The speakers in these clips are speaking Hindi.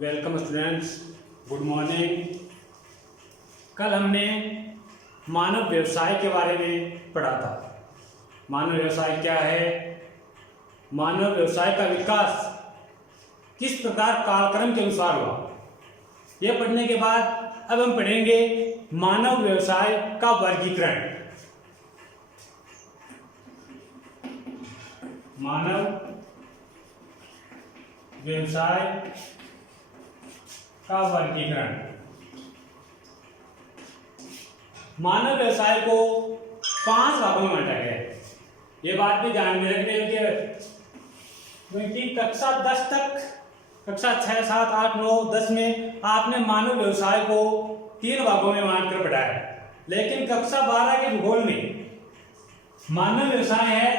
Welcome students, good morning. कल हमने मानव व्यवसाय के बारे में पढ़ा था। मानव व्यवसाय क्या है, मानव व्यवसाय का विकास किस प्रकार कालक्रम के अनुसार हुआ। यह पढ़ने के बाद अब हम पढ़ेंगे मानव व्यवसाय का वर्गीकरण। मानव व्यवसाय का वर्गीकरण। मानव व्यवसाय को 5 भागों में बांटा गया है। ये बात भी ध्यान में रखनी है क्योंकि कक्षा 10 तक, कक्षा 6, 7, 8, 9, 10 में आपने मानव व्यवसाय को 3 भागों में बांटकर पढ़ाया है। लेकिन कक्षा 12 के भूगोल में मानव व्यवसाय है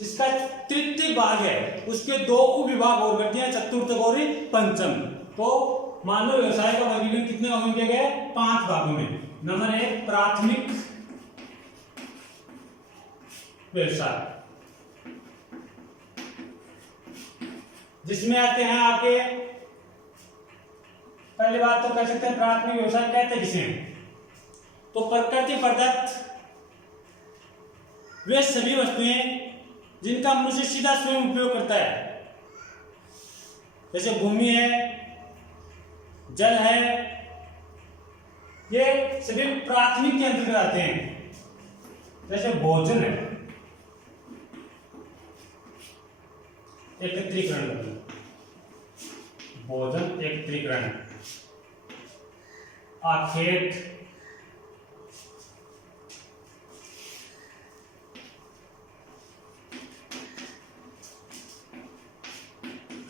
जिसका तृतीय भाग है, उसके 2 उपविभाग और कर दिए, चतुर्थ और पंचम। तो मानव व्यवसाय का वर्गीकरण कितने भागों में किया गया है? 5 भागों में। नंबर 1 प्राथमिक व्यवसाय, जिसमें आते हैं आपके, पहली बात तो कह सकते हैं प्राथमिक व्यवसाय कहते हैं किसे? तो प्रकृति प्रदत्त वे सभी वस्तुएं जिनका मनुष्य सीधा स्वयं उपयोग करता है, जैसे भूमि है, जल है, ये सभी प्राथमिक के अंतर्गत आते हैं। जैसे भोजन है, एकत्रीकरण, भोजन एकत्रीकरण, आखेट,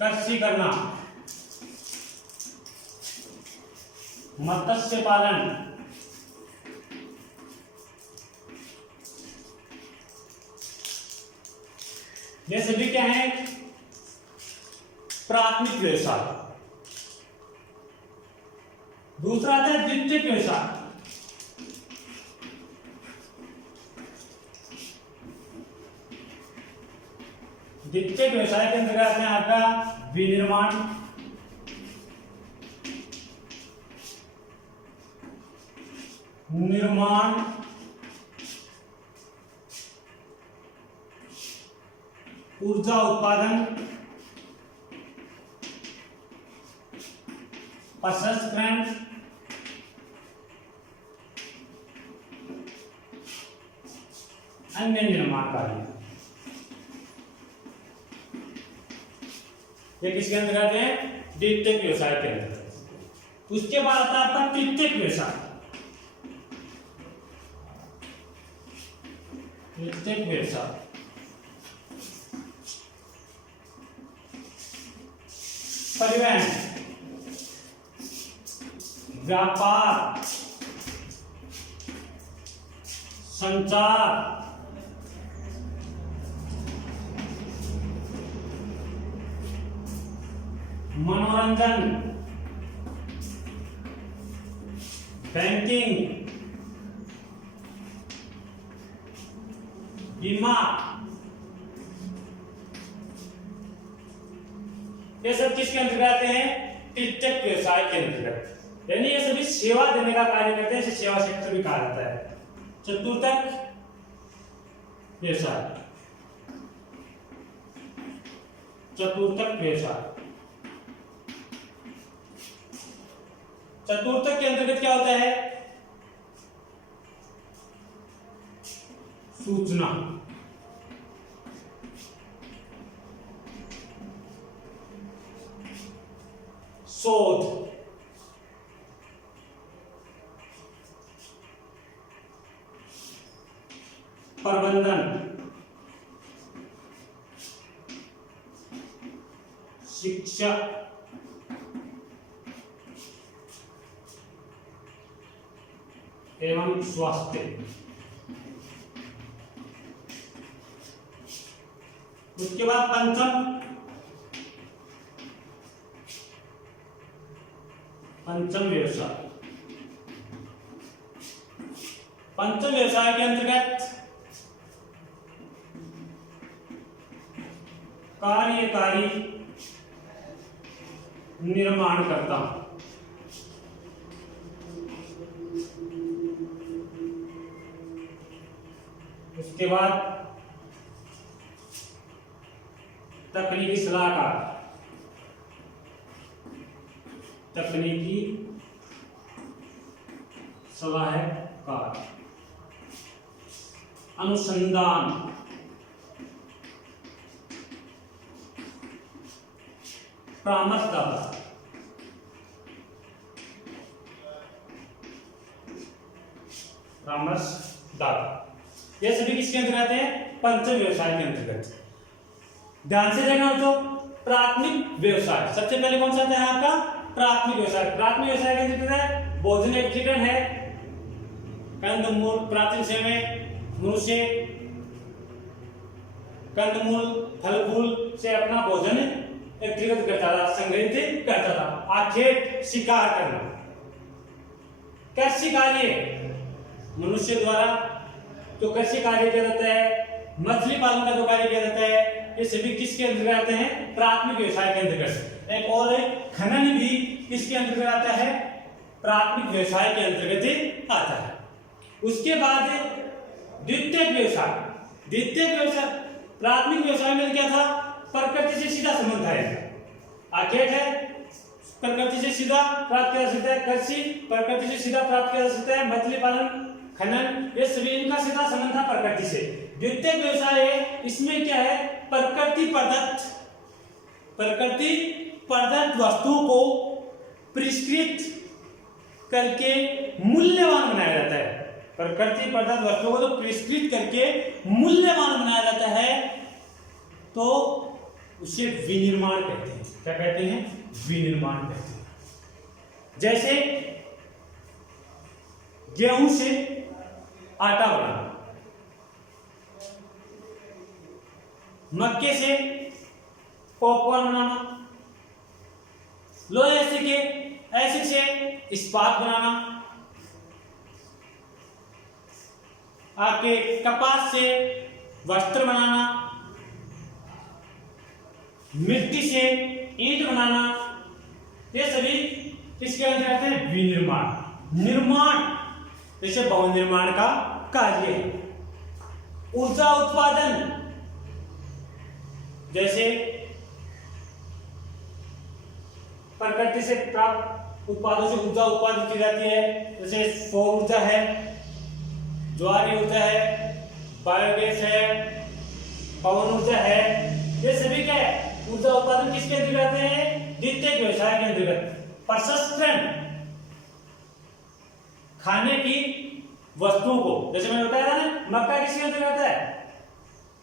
कृषि करना, मत्स्य पालन, ये सभी क्या है? प्राथमिक व्यवसाय। दूसरा आता है द्वितीयक व्यवसाय। द्वितीयक व्यवसाय के अंतर्गत आते हैं आपका विनिर्माण, निर्माण, ऊर्जा उत्पादन, प्रसंस्करण, अन्य निर्माण कार्य। ये किसके अंतर्गत है? द्वितीयक व्यवसाय के अंतर्गत। उसके बाद आता है आपका तृतीयक व्यवसाय। तृतीयक व्यवसाय परिवहन, व्यापार, संचार, मनोरंजन, बैंकिंग, बीमा, ये सब किसके अंतर्गत आते हैं? तृतीयक व्यवसाय के अंतर्गत। यानी ये सभी सेवा देने का कार्य करते हैं, इसे सेवा क्षेत्र भी कहा जाता है। चतुर्थक व्यवसाय, चतुर्थक व्यवसाय। चतुर्थक के अंतर्गत क्या होता है? सूचना, शोध, प्रबंधन, शिक्षा, एवं स्वास्थ्य। उसके बाद पंचम व्यवसाय। पंचम व्यवसाय के अंतर्गत कार्यकारी निर्माण करता। उसके बाद तकनीकी सलाहकार, तकनीकी सलाहकार, अनुसंधान, परामर्शदाता, परामर्शदाता, ये सभी किसके अंतर्गत आते हैं? पंचम व्यवसाय के अंतर्गत। ध्यान से देखना तो प्राथमिक व्यवसाय सबसे पहले कौन सा आता है आपका? प्राथमिक व्यवसाय। प्राथमिक व्यवसाय के अंतर्गत है भोजन एकत्रीकरण है, कंदमूल, प्राचीन समय में मनुष्य कंदमूल फल फूल से अपना भोजन एकत्रित करता था, संग्रहित करता था। आखेट शिकार करना, कृषि कार्य मनुष्य द्वारा जो कृषि कार्य किया जाता है, मछली पालन का जो कार्य किया जाता है, ये सभी किसके अंतर्गत आते हैं? प्राथमिक व्यवसाय के अंतर्गत। एक और है खनन, भी किसके अंतर्गत आता है? प्राथमिक व्यवसाय के अंतर्गत आता है। उसके बाद द्वितीयक व्यवसाय। द्वितीयक व्यवसाय प्राथमिक व्यवसाय में क्या था? प्रकृति से सीधा संबंध है। आखेट है, प्रकृति से सीधा प्राप्त किया जा सकता है। कृषि प्रकृति से सीधा प्राप्त किया जा सकता है। मछली पालन, खनन, ये सभी इनका सीधा संबंध था प्रकृति से। द्वितीय व्यवसाय है, इसमें क्या है? प्रकृति प्रदत्त वस्तुओं को परिष्कृत करके मूल्यवान बनाया जाता है। प्रकृति प्रदत्त वस्तुओं को तो परिष्कृत करके मूल्यवान बनाया जाता है, तो उसे विनिर्माण कहते हैं। क्या कहते हैं? विनिर्माण कहते हैं। जैसे गेहूं से आटा बनाना, मक्के से पॉपकॉर्न बनाना, लोहे एसिड से इस्पात बनाना, आपके कपास से वस्त्र बनाना, मिट्टी से ईंट बनाना, ये सभी किसके अंतर्गत है? विनिर्माण। निर्माण जैसे भवन निर्माण का कार्य है। ऊर्जा उत्पादन, जैसे प्रकृति से प्राप्त उत्पादों से ऊर्जा उत्पादित की जाती है, जैसे सौर ऊर्जा है, ज्वारी ऊर्जा है, बायोगैस है, पवन ऊर्जा है, ये सभी क्या है? ऊर्जा उत्पादन किसके अंतर्गत आते हैं? द्वितीयक व्यवसाय के अंतर्गत। प्रसंस्करण, खाने की वस्तुओं को, जैसे मैंने बताया था ना, मक्का किसके अंतर्गत है?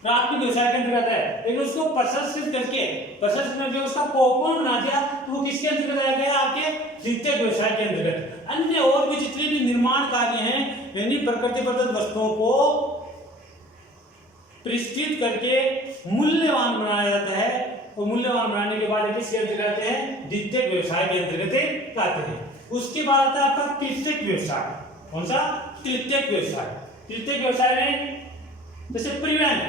प्राथमिक व्यवसाय के अंतर्गत है, लेकिन उसको प्रसंस्कृत करके उसका पॉपकॉर्न बना दिया, तो वो किसके अंतर्गत आ गया? आपके द्वितीयक व्यवसाय के अंतर्गत। अन्य और भी जितने भी निर्माण कार्य हैं, यानी प्रकृति प्रदत्त वस्तुओं को परिष्कृत करके मूल्यवान बनाया जाता है, और मूल्यवान बनाने के बाद किसके अंतर्गत आते हैं? द्वितीयक व्यवसाय के अंतर्गत आते हैं। उसके बाद आता है आपका तृतीयक व्यवसाय। कौन सा? तृतीयक व्यवसाय। तृतीयक व्यवसाय में जैसे परिवहन,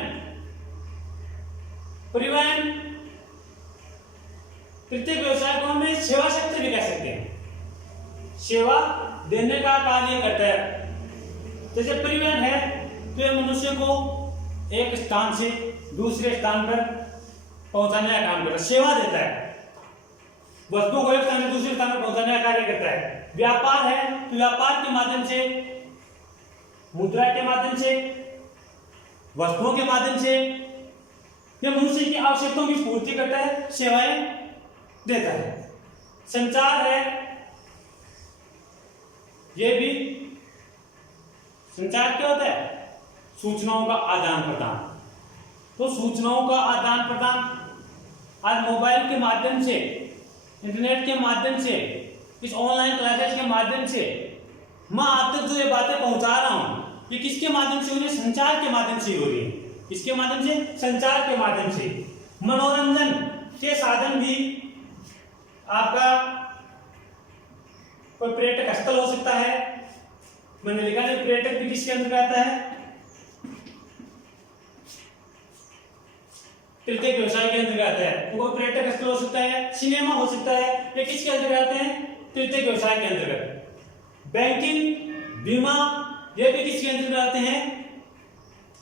तृतीयक व्यवसाय को हम सेवा क्षेत्र भी कह सकते हैं। सेवा देने का कार्य करता है। जैसे परिवहन है, तो ये मनुष्य को एक स्थान से दूसरे स्थान पर पहुंचाने का काम करता है, सेवा देता है। वस्तुओं को एक स्थान से दूसरे स्थान पर पहुंचाने का कार्य करता है। व्यापार है, तो व्यापार के माध्यम से, मुद्रा के माध्यम से, वस्तुओं के माध्यम से यह मनुष्य की आवश्यकताओं की पूर्ति करता है, सेवाएं देता है। संचार है, यह भी संचार क्या होता है? सूचनाओं का आदान प्रदान। तो सूचनाओं का आदान प्रदान आज मोबाइल के माध्यम से, इंटरनेट के माध्यम से, इस ऑनलाइन क्लासेस के माध्यम से मैं आप तक जो ये बातें पहुंचा रहा हूं, ये किसके माध्यम से हो रही है? संचार के माध्यम से हो रही है। किसके माध्यम से? संचार के माध्यम से। मनोरंजन के साधन भी आपका कोई पर्यटक स्थल हो सकता है। मैंने लिखा है पर्यटक भी किसके अंदर आता है? तृतीयक व्यवसाय के अंतर्गत आता है। तो कोई पर्यटक स्थल हो सकता है, सिनेमा हो सकता है, ये किसके अंतर्गत आते हैं? तृतीयक व्यवसाय के अंतर्गत। बैंकिंग, बीमा, ये भी किसके अंतर्गत आते हैं?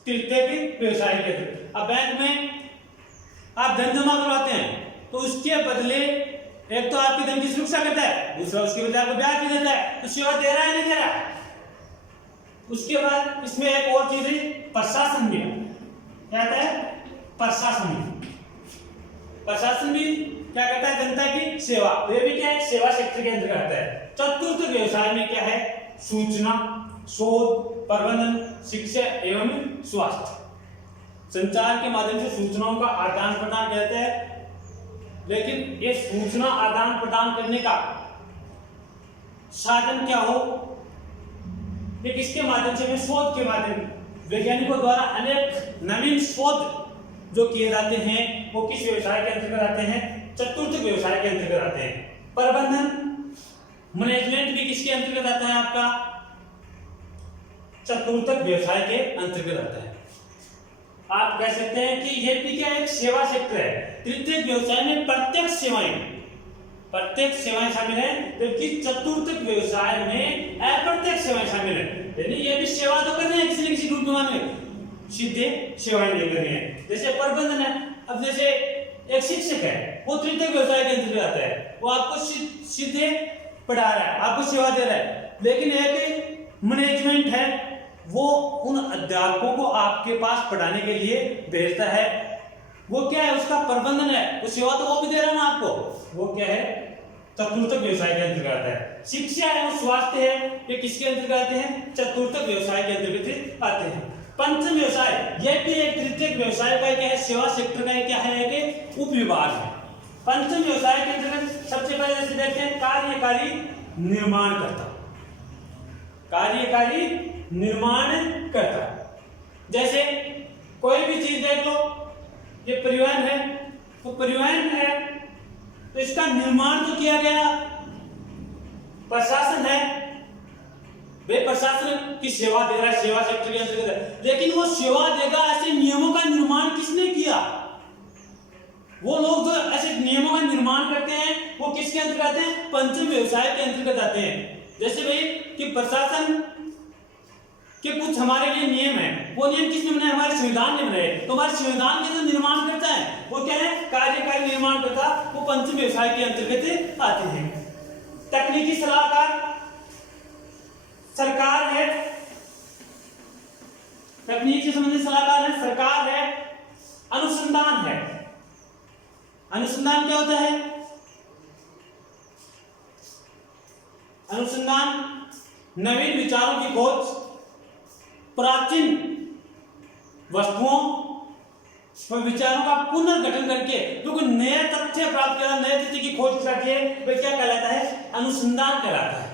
तृतीयक व्यवसाय के अंतर्गत। अब बैंक में आप धन जमा करवाते हैं तो उसके बदले एक तो आपकी धन की सुरक्षा करता है, दूसरा उसके बदले आपको ब्याज भी देता है, तो सेवा दे रहा है नहीं दे रहा? उसके बाद इसमें एक और चीज है, प्रशासन भी। क्या आता है? प्रशासन भी। प्रशासन भी क्या करता है? जनता की सेवा। ये भी क्या है? सेवा क्षेत्र के अंतर्गत आता है। चतुर्थ व्यवसाय में क्या है? सूचना, शोध, प्रबंधन, शिक्षा एवं स्वास्थ्य। संचार के माध्यम से सूचनाओं का आदान प्रदान कहते हैं, लेकिन ये सूचना आदान प्रदान करने का साधन क्या हो? ये किसके माध्यम से? शोध के माध्यम। वैज्ञानिकों द्वारा अनेक नवीन शोध जो किए जाते हैं वो किस व्यवसाय के अंतर्गत आते हैं? चतुर्थ व्यवसाय के अंतर्गत आते हैं। प्रबंधन, मैनेजमेंट भी किसके अंतर्गत आता है? आपका चतुर्थक व्यवसाय के अंतर्गत आता है। आप कह सकते हैं कि यह भी क्या एक सेवा क्षेत्र है। तृतीय व्यवसाय में प्रत्यक्ष सेवाएं शामिल है, जबकि चतुर्थक व्यवसाय में अप्रत्यक्ष सेवाएं शामिल है। यानी ये भी सेवा तो कर रहे हैं किसी न किसी रूप में, सीधे सेवाएं दे रहे हैं। जैसे प्रबंधन है, अब जैसे एक शिक्षक है, वो तृतीय व्यवसाय के अंतर्गत आता है, वो आपको सीधे पढ़ा रहा है, आपको सेवा दे रहा है। लेकिन एक मैनेजमेंट है, वो उन अध्यापकों को आपके पास पढ़ाने के लिए भेजता है, वो क्या है? उसका प्रबंधन है, वो सेवा तो वो भी दे रहा है ना आपको, वो क्या है? चतुर्थक व्यवसाय के अंतर्गत आता है। शिक्षा एवं स्वास्थ्य है, ये किसके अंतर्गत आते हैं? चतुर्थक व्यवसाय के अंतर्गत आते हैं। पंचम व्यवसाय, यह भी एक तृतीयक व्यवसाय का क्या है? सेवा सेक्टर का क्या है? एक उपविभाग है। पंचम व्यवसाय के अंतर्गत सबसे पहले जैसे देखते हैं कार्यकारी निर्माणकर्ता। कार्यकारी निर्माणकर्ता, जैसे कोई भी चीज देख लो, ये परिवहन है, तो परिवहन है तो इसका निर्माण तो किया गया प्रशासन है, वे प्रशासन की सेवा दे रहा है, सेवा सेक्टर के अंतर्गत है। लेकिन वो सेवा देगा, ऐसे नियमों का निर्माण किसने किया? वो लोग जो ऐसे नियमों का निर्माण करते हैं वो किसके अंतर्गत आते हैं? पंचम व्यवसाय के अंतर्गत आते हैं। जैसे भाई कि प्रशासन के कुछ हमारे लिए नियम है, वो नियम किसने बनाए? हमारे संविधान ने बनाए। तो हमारे संविधान के जो निर्माण करता है वो क्या है? कार्यकारी निर्माण करता, वो पंचम व्यवसाय के अंतर्गत आते हैं। तकनीकी सलाहकार सरकार है, तकनीक से संबंधित सलाहकार है, सरकार है। अनुसंधान है, अनुसंधान क्या होता है? अनुसंधान नवीन विचारों की खोज, प्राचीन वस्तुओं व विचारों का पुनर्गठन करके जो कोई नए तथ्य प्राप्त किया, नए तथ्य की खोज करके वह क्या कहलाता है? अनुसंधान कहलाता है।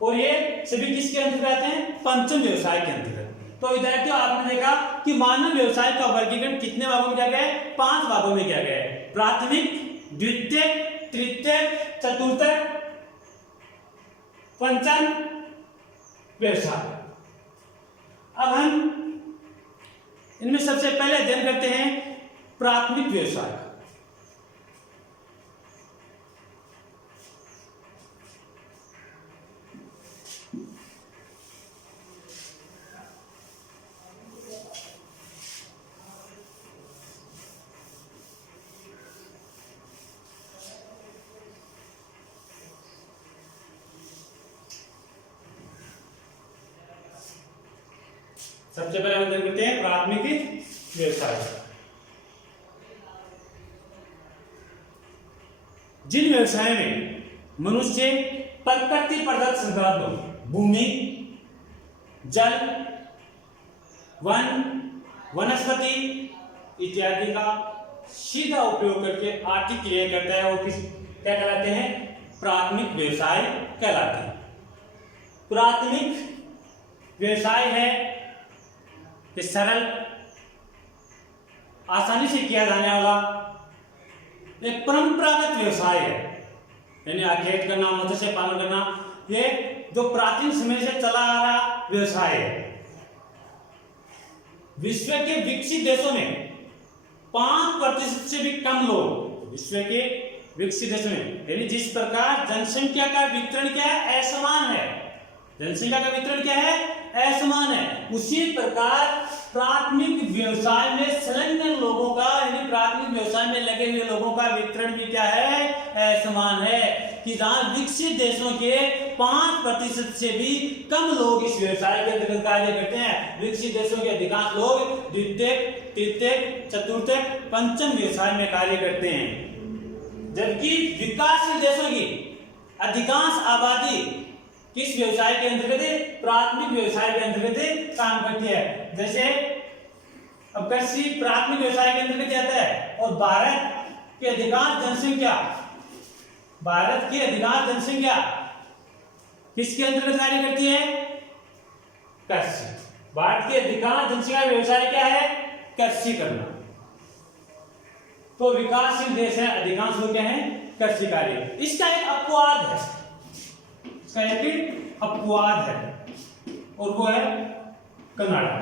और ये सभी किसके अंतर्गत आते हैं? पंचम व्यवसाय के अंतर्गत। तो विद्यार्थियों, आपने देखा कि मानव व्यवसाय का वर्गीकरण कितने भागों में किया गया है? 5 भागों में किया गया है। प्राथमिक, द्वितीयक, तृतीयक, चतुर्थक, पंचम व्यवसाय। अब हम इनमें सबसे पहले अध्ययन करते हैं प्राथमिक व्यवसाय। सबसे पहले हम अध्ययन करते हैं प्राथमिक व्यवसाय। जिन व्यवसाय में मनुष्य प्रकृति प्रदत्त संसाधनों, भूमि, जल, वन, वनस्पति इत्यादि का सीधा उपयोग करके आर्थिक क्रिया करता है, वो क्या कहलाते हैं? प्राथमिक व्यवसाय कहलाते हैं। प्राथमिक व्यवसाय है कि सरल, आसानी से किया जाने वाला एक परंपरागत व्यवसाय है। यानी आखेट करना, मत्स्य पालन करना, ये जो प्राचीन समय से चला आ रहा व्यवसाय है। विश्व के विकसित देशों में 5% से भी कम लोग विश्व के विकसित देशों में, यानी जिस प्रकार जनसंख्या का वितरण क्या है, असमान है, जनसंख्या का वितरण क्या है, असमान है, उसी प्रकार प्राथमिक व्यवसाय में संलग्न लोगों का, यानी प्राथमिक व्यवसाय में लगे हुए लोगों का वितरण भी क्या है, असमान है। कि जहां विकसित देशों के 5% से भी कम लोग इस व्यवसाय के अंतर्गत कार्य करते हैं, विकसित देशों के अधिकांश लोग द्वितीयक, तृतीयक, चतुर्थक, पंचम व्यवसाय में कार्य करते हैं, जबकि विकासशील देशों की अधिकांश आबादी किस व्यवसाय के अंतर्गत, प्राथमिक व्यवसाय के अंतर्गत काम करती है। जैसे अब कृषि प्राथमिक व्यवसाय के अंतर्गत जाता है, और भारत की अधिकांश जनसंख्या किसके अंतर्गत कार्य करती है, कृषि। भारत की अधिकांश जनसंख्या व्यवसाय क्या है, कृषि करना। तो विकासशील देश है, अधिकांश लोग क्या है, कृषि कार्य। इसका एक अपवाद है, इसका एक अपवाद है, और वो है कनाडा।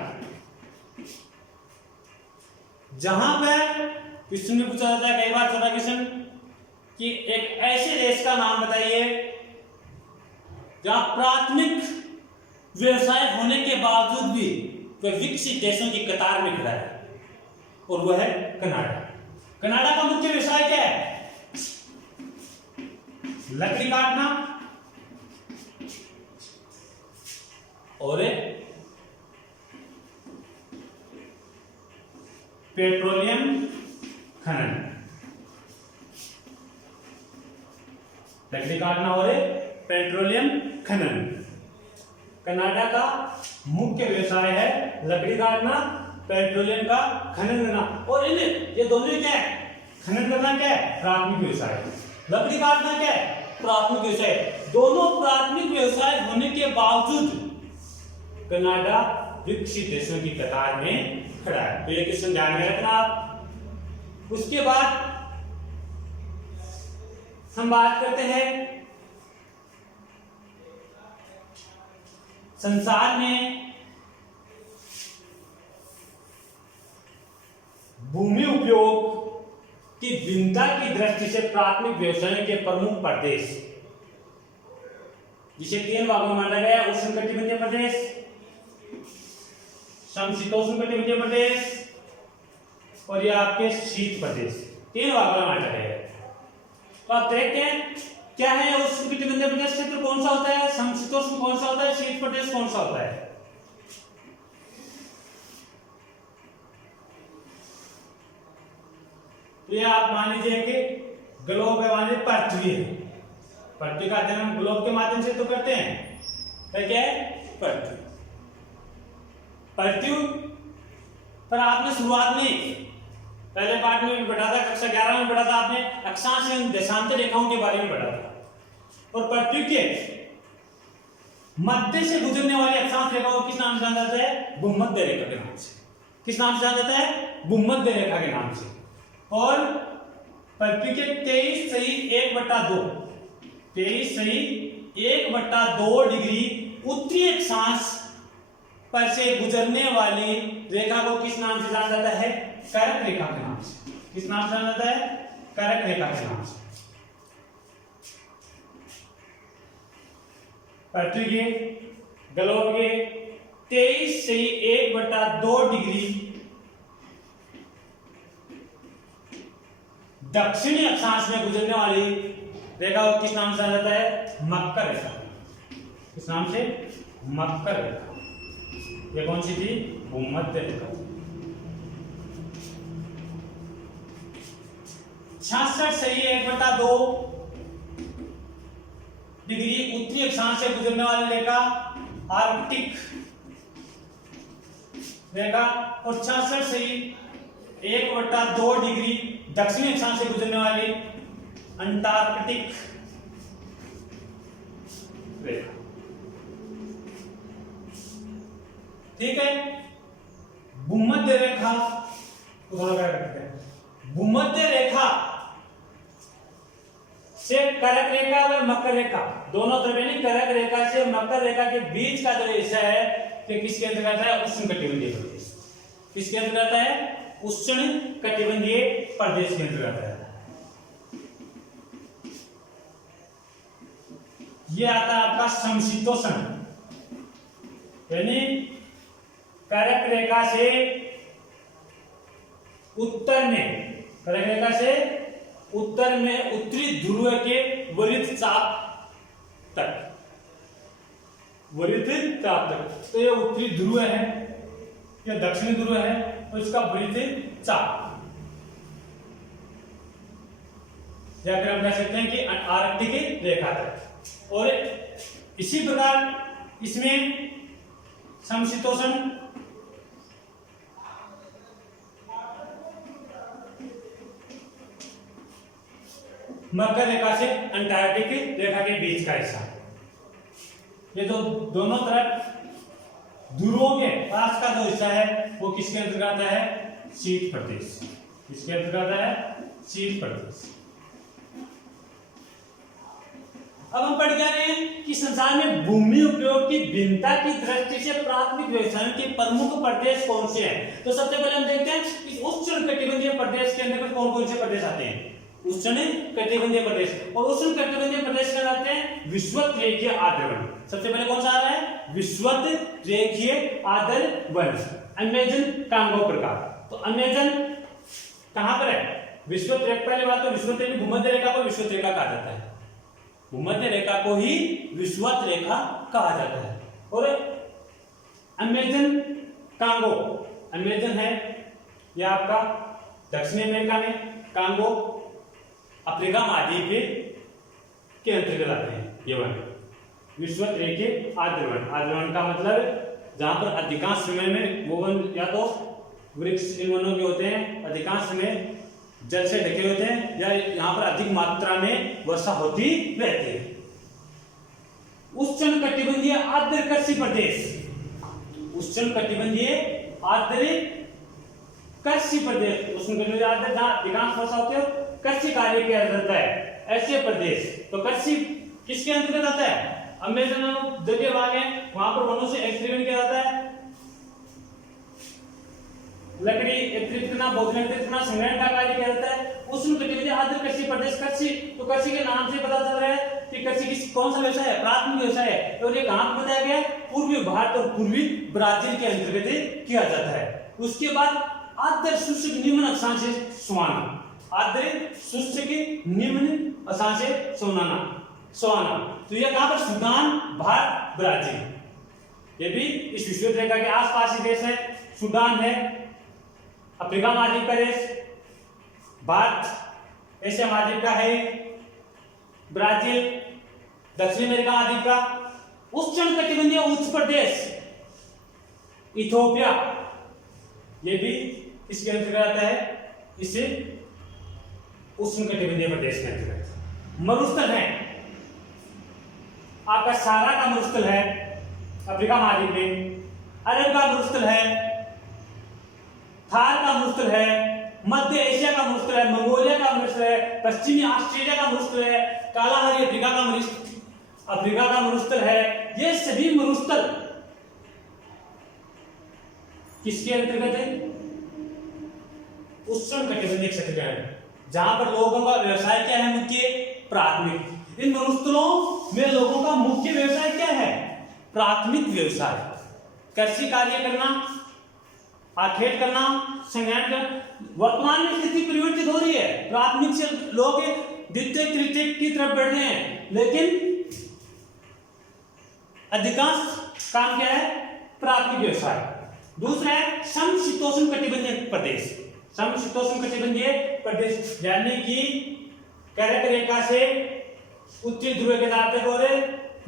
जहां पर क्वेश्चन में पूछा जाता है कई बार छोटा क्वेश्चन कि एक ऐसे देश का नाम बताइए जहां प्राथमिक व्यवसाय होने के बावजूद भी वह विकसित देशों की कतार में खड़ा है, और वह है कनाडा। कनाडा का मुख्य व्यवसाय क्या है, लकड़ी काटना और पेट्रोलियम खनन, लकड़ी काटना और पेट्रोलियम खनन। कनाडा का मुख्य व्यवसाय है लकड़ी काटना, पेट्रोलियम का खनन करना, और ये दोनों क्या है, खनन करना क्या है, प्राथमिक व्यवसाय, लकड़ी काटना क्या है, प्राथमिक व्यवसाय। दोनों प्राथमिक व्यवसाय होने के बावजूद कनाडा विकसित देशों की कतार में खड़ा है। तो ये क्वेश्चन ध्यान में रखना आप। उसके बाद हम बात करते हैं संसार में भूमि उपयोग की भिन्नता की दृष्टि से प्राथमिक व्यवसायों के प्रमुख प्रदेश, जिसे 3 भागों में बांटा गया, उष्णकटिबंधीय प्रदेश, समशीतोष्णकटिबंधीय प्रदेश और ये आपके शीत प्रदेश, 3 भागों में बांटा गया है। तो आप देखते हैं क्या है, उष्णकटिबंधीय प्रदेश क्षेत्र कौन सा होता है, समशीतोष्ण कौन सा होता है, शीत प्रदेश कौन सा होता है। तो ये आप मान लीजिए कि ग्लोब है, मान लीजिए पृथ्वी है, पृथ्वी का अध्ययन हम ग्लोब के माध्यम से तो करते हैं, तो क्या है, पृथ्वी। पृथ्वी पर आपने शुरुआत में पहले पार्ट में भी पढ़ा था, कक्षा 11 में पढ़ा था आपने, अक्षांश एवं देशांतर रेखाओं के बारे में पढ़ा था। और पृथ्वी के मध्य से गुजरने वाली अक्षांश रेखा को किस नाम से जाना जाता है, भूमध्य रेखा के नाम से। किस नाम से जाना जाता है, भूमध्य रेखा के नाम से। और पृथ्वी के 23 सही 1/2 डिग्री उत्तरी अक्षांश पर से गुजरने वाली रेखा को किस नाम से जाना जाता है, करक रेखा के नाम से। किस नाम से जाना जाता है, करक रेखा के नाम से। पृथ्वी के ग्लोब के 23 से 1/2 डिग्री दक्षिणी अक्षांश में गुजरने वाली रेखा को किस नाम से जाना जाता है, मकर रेखा। किस नाम से, मकर रेखा। ये कौन सी थी, भूमध्य रेखा। 66 सही 1/2 डिग्री उत्तरी अक्षांश से गुजरने वाली रेखा आर्कटिक रेखा, और 66 सही 1/2 डिग्री दक्षिणी अक्षांश से गुजरने वाली अंटार्कटिक रेखा। ठीक है, भूमध्य रेखा को थोड़ा क्या करते हैं, भूमध्य रेखा से करक रेखा और मकर रेखा दोनों तरफ, यानी करक रेखा से मकर रेखा के बीच का जो हिस्सा है कि किसके अंतर्गत है, उष्णकटिबंधीय प्रदेश। किसके अंतर्गत है, उष्ण कटिबंधीय प्रदेश के अंतर्गत है। ये आता है आपका समशीतोष्ण, यानी कर्क रेखा से उत्तर में, कर्क रेखा से उत्तर में उत्तरी ध्रुव के विरुद्ध चाप तक, विरुद्ध चाप तक। तो ये उत्तरी ध्रुव है, ये दक्षिणी ध्रुव है, और इसका विरुद्ध चाप, या फिर हम कह सकते हैं कि आर्कटिक रेखा तक। और इसी प्रकार इसमें समशीतोष्ण मकर रेखा से अंटार्कटिक रेखा के बीच का हिस्सा, ये जो दोनों तरफ ध्रुवों के पास का जो हिस्सा है वो किसके अंतर्गत आता है? शीत प्रदेश। किसके अंतर्गत आता है? शीत प्रदेश। अब हम पढ़ क्या रहे हैं कि संसार में भूमि उपयोग की भिन्नता की दृष्टि से प्राथमिक व्यवसायों के प्रमुख प्रदेश कौन से हैं? तो सबसे पहले हम देखते हैं कि उष्ण कटिबंधीय प्रदेश के अंतर्गत कौन कौन से प्रदेश आते हैं। उष्ण कटिबंधीय प्रदेश, और उष्ण कटिबंधीय प्रदेश में आते हैं विषुवत रेखीय आर्द्रवन। सबसे पहले कौन सा आ रहा है? विषुवत रेखीय आर्द्रवन, अमेजन कांगो प्रकार। तो अमेजन कहां पर है? विषुवत रेखा। पहले बात तो विषुवत रेखा, भूमध्य रेखा को विषुवत रेखा कहा जाता है, भूमध्य रेखा को ही विषुवत रेखा कहा जाता है। और अमेजन कांगो, अमेजन है यह आपका दक्षिणी अमेरिका में, कांगो अफ्रीका महाद्वीप के अंतर्गत आते हैं। ये वन विषुवत रेखीय आर्द्रवन, आर्द्रवन का मतलब जहां पर अधिकांश समय में वो वन या तो वृक्ष इन वनों के होते हैं, अधिकांश समय जल से ढके होते हैं, या यहाँ पर अधिक मात्रा में वर्षा होती रहती है। उष्ण कटिबंधीय आर्द्र कृषि प्रदेश, उष्ण कटिबंधीय आर्द्र कृषि प्रदेश, उष्ण कटिबंधीय आर्द्र जहाँ अधिकांश वर्षा होती है, कृषि कार्य के अंतर्गत है ऐसे प्रदेश। तो कृषि किसके अंतर्गत आता है? अमेजन जगह वहां है, वहां पर वनों से एक्सट्रीवन किया जाता है, लकड़ी एकत्रित करना, भोजन एकत्रित करना, संग्रहण का कार्य किया जाता है। उष्ण कटिबंधीय आर्द्र कृषि प्रदेश कृषि, तो कृषि के नाम से पता चल रहा है कि कृषि किस कौन सा व्यवसाय है? प्राथमिक व्यवसाय है। और ये कहां पर बताया गया? पूर्वी भारत और पूर्वी ब्राजील के अंतर्गत किया जाता है। उसके बाद आर्द्र शुष्क निम्न अक्षांश सुहाना, आर्द्र शुष्क निम्न अक्षांश सुहाना, तो ये कहां पर? Sudan, Bharat, Brazil. ये भी इस विषुवत रेखा के आसपास ही देश है। सूडान है अफ्रीका महाद्वीप का देश, भारत एशिया महाद्वीप का है, ब्राजील दक्षिण अमेरिका महाद्वीप का। उष्ण कटिबंधीय उच्च प्रदेश इथोपिया, ये भी इसके अंतर्गत आता है, इसे उष्ण कटिबंधीय प्रदेश के अंतर्गत। मरुस्थल है आपका, सारा का मरुस्थल है अफ्रीका महाद्वीप में, अरब का मरुस्थल है, थार का मरुस्थल है, मध्य एशिया का मरुस्थल है, मंगोलिया का मरुस्थल है, पश्चिमी ऑस्ट्रेलिया का मरुस्थल है, कालाहारी अफ्रीका का मरुस्थल है। ये सभी मरुस्थल किसके अंतर्गत है? उष्ण कटिबंधीय क्षेत्र है, जहां पर लोगों का व्यवसाय क्या है? मुख्य प्राथमिक। इन मरुस्थलों में लोगों का मुख्य व्यवसाय क्या है? प्राथमिक व्यवसाय, कृषि कार्य करना, आखेट करना, संग्रहण करना। वर्तमान में स्थिति परिवर्तित हो रही है, प्राथमिक से लोग द्वितीयक तृतीयक की तरफ बढ़ रहे हैं, लेकिन अधिकांश काम क्या है? प्राथमिक व्यवसाय। दूसरा है समशीतोष्ण कटिबंधीय प्रदेश, समशीतोष्ण कटिबंधीय प्रदेश यानी कि कर्क रेखा से उत्तरी ध्रुव के चाप तक और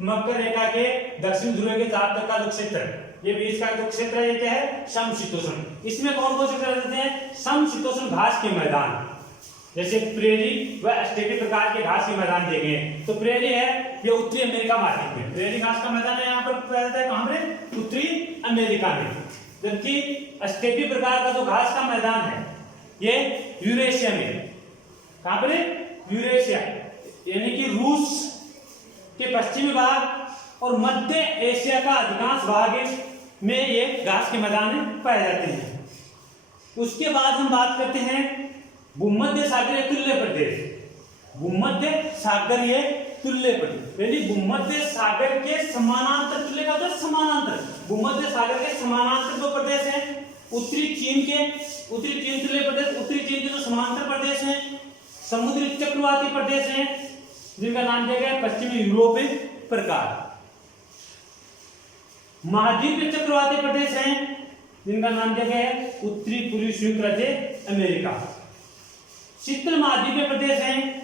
मकर रेखा के दक्षिण ध्रुव के चाप तक का जो क्षेत्र, ये बीच का जो क्षेत्र है, ये क्या है? समशीतोष्ण। इसमें कौन कौन से क्षेत्र रहते हैं? समशीतोष्ण घास के मैदान, जैसे प्रेरी व स्टेपी प्रकार के घास के मैदान देखे हैं। तो प्रेरी है ये उत्तरी अमेरिका महाद्वीप में, प्रेरी घास का मैदान है, यहाँ पर पाया जाता है कहां पर? उत्तरी अमेरिका में। जबकि स्टेपी प्रकार का जो घास का मैदान है ये यूरेशिया में, कहां पर? यूरेशिया यानी कि रूस के पश्चिमी भाग और मध्य एशिया का अधिकांश भाग में ये घास के मैदान पाए जाते हैं। उसके बाद हम बात करते हैं भूमध्य सागरीय तुल्य प्रदेश। भूमध्य सागरीय तुल्य प्रदेश यानी भूमध्य सागर के समानांतर, तुल्य का मतलब समानांतर, भूमध्य सागर के समानांतर दो प्रदेश हैं। उत्तरी चीन तुल्य प्रदेश, उत्तरी चीन के जो समांतर प्रदेश हैं, समुद्री चक्रवाती प्रदेश हैं जिनका नाम दिया गया पश्चिमी यूरोपीय प्रकार। महाद्वीपीय चक्रवाती प्रदेश हैं जिनका नाम दिया गया है उत्तरी पूर्वी संयुक्त राज्य अमेरिका। शीतल महाद्वीपीय प्रदेश हैं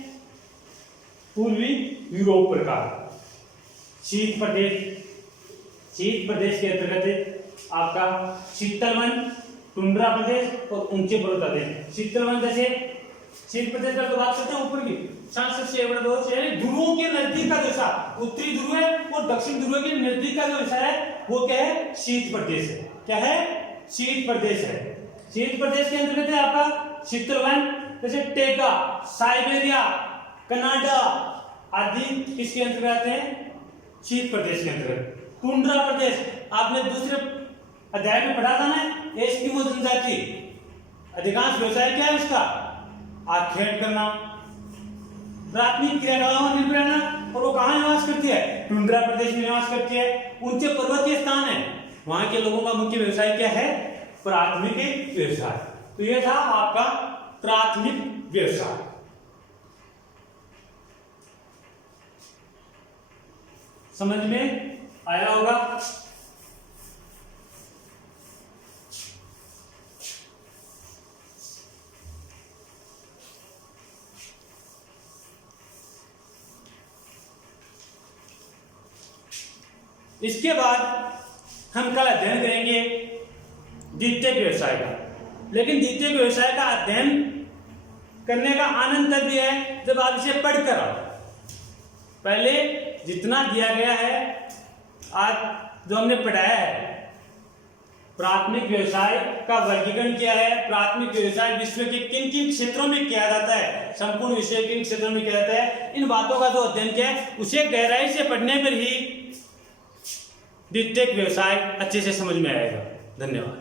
पूर्वी यूरोप प्रकार। शीत प्रदेश के अंतर्गत आपका शीतल वन, टुंड्रा प्रदेश और ऊंचे पर्वत आते हैं। शीतल वन जैसे शीत प्रदेश का तो बात करते हैं ऊपर की सबसे बड़ा दोस्त यानी ध्रुवों के नजदीक का जो हिस्सा, उत्तरी ध्रुव है और दक्षिण ध्रुव के नजदीक का जो हिस्सा है वो क्या है, शीत प्रदेश है। क्या है, शीत प्रदेश है। शीत प्रदेश के अंतर्गत है आपका शीतल वन जैसे टेगा, साइबेरिया, कनाडा आदि किसके अंतर्गत है, शीत प्रदेश के अंतर्गत। टुंड्रा प्रदेश आपने दूसरे अध्याय में पढ़ा था ना, एस्किमो जनजाति, अधिकांश व्यवसाय क्या है उसका, आखेट करना, प्राथमिक क्रियाकलापों में निर्भर रहना, और वो कहाँ निवास करती है, टुंड्रा प्रदेश में निवास करती है। ऊंचे पर्वतीय स्थान है, वहां के लोगों का मुख्य व्यवसाय क्या है, प्राथमिक व्यवसाय। तो ये था आपका प्राथमिक व्यवसाय। समझ में आया होगा। इसके बाद हम कल अध्ययन करेंगे द्वितीयक व्यवसाय का। लेकिन द्वितीयक व्यवसाय का अध्ययन करने का आनंद तब भी है जब आप इसे पढ़कर आओ। पहले जितना दिया गया है, आज जो हमने पढ़ाया है, प्राथमिक व्यवसाय का वर्गीकरण किया है, प्राथमिक व्यवसाय विश्व के किन किन क्षेत्रों में किया जाता है, संपूर्ण विश्व के किन क्षेत्रों में किया जाता है, इन बातों का जो अध्ययन किया है उसे गहराई से पढ़ने पर ही द्वितीयक व्यवसाय अच्छे से समझ में आएगा। धन्यवाद।